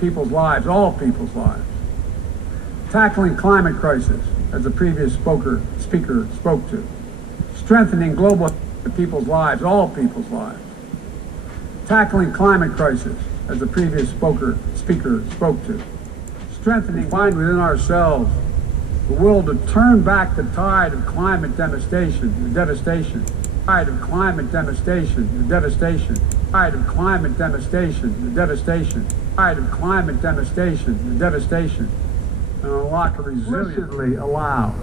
people's lives, all people's lives. Tackling climate crisis, as the previous speaker spoke to. Strengthening global people's lives, all people's lives. Tackling climate crisis, as the previous speaker spoke to. Strengthening, find within ourselves the will to turn back the tide of climate devastation, the devastation. Tide of climate devastation, the devastation. Tide of climate devastation, the devastation. Tide of climate devastation, the devastation. And unlock a explicitly allow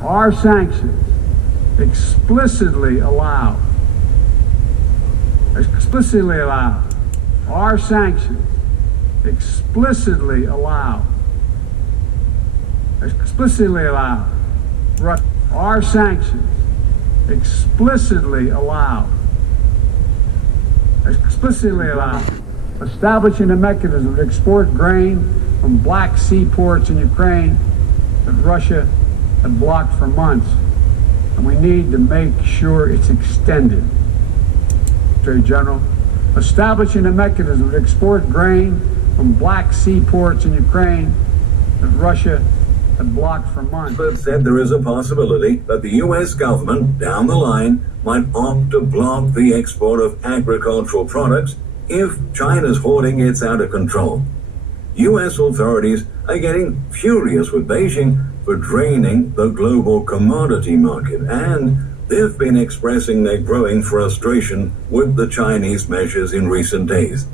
our sanctions, explicitly allow our sanctions, explicitly allow our sanctions, explicitly allow establishing a mechanism to export grain from Black Sea ports in Ukraine that Russia had blocked for months, and we need to make sure it's extended. Secretary General, establishing a mechanism to export grain from Black Sea ports in Ukraine that Russia had blocked for months. But said there is a possibility that the U.S. government down the line might opt to block the export of agricultural products if China's hoarding gets out of control. U.S. authorities are getting furious with Beijing for draining the global commodity market, and they've been expressing their growing frustration with the Chinese measures in recent days.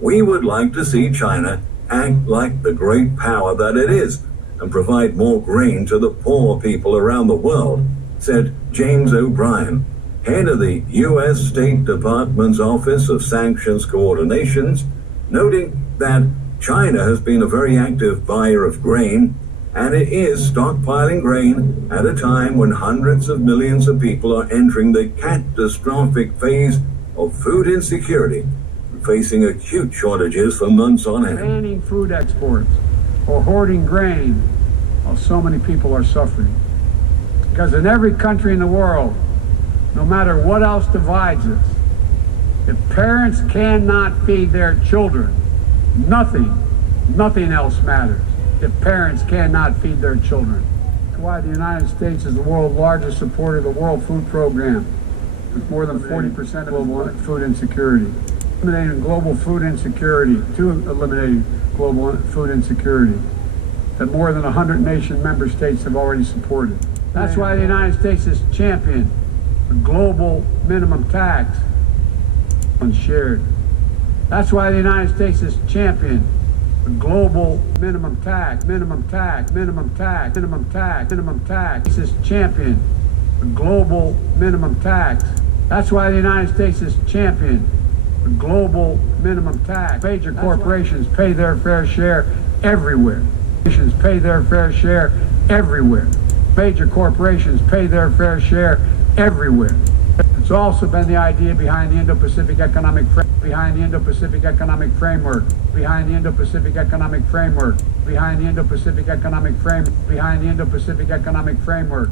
We would like to see China act like the great power that it is and provide more grain to the poor people around the world, said James O'Brien, head of the U.S. State Department's Office of Sanctions Coordinations, noting that China has been a very active buyer of grain, and it is stockpiling grain at a time when hundreds of millions of people are entering the catastrophic phase of food insecurity, facing acute shortages for months on end. Banning food exports or hoarding grain while so many people are suffering. Because in every country in the world, no matter what else divides us, if parents cannot feed their children, nothing else matters. If parents cannot feed their children. That's why the United States is the world's largest supporter of the World Food Program, with more than 40% of global food insecurity. Eliminating global food insecurity, that more than 100 nation member states have already supported. That's why the United States has championed a global minimum tax unshared. That's why the United States has championed a global minimum tax. This is championed a global minimum tax. That's why the United States has championed a global minimum tax. Major corporations pay their fair share everywhere. Corporations pay their fair share everywhere. Major corporations pay their fair share everywhere. It's also been the idea behind the Indo-Pacific Economic Framework, behind the Indo-Pacific Economic Framework, behind the Indo-Pacific Economic Framework, behind the Indo-Pacific Economic Framework, behind the Indo-Pacific Economic Framework.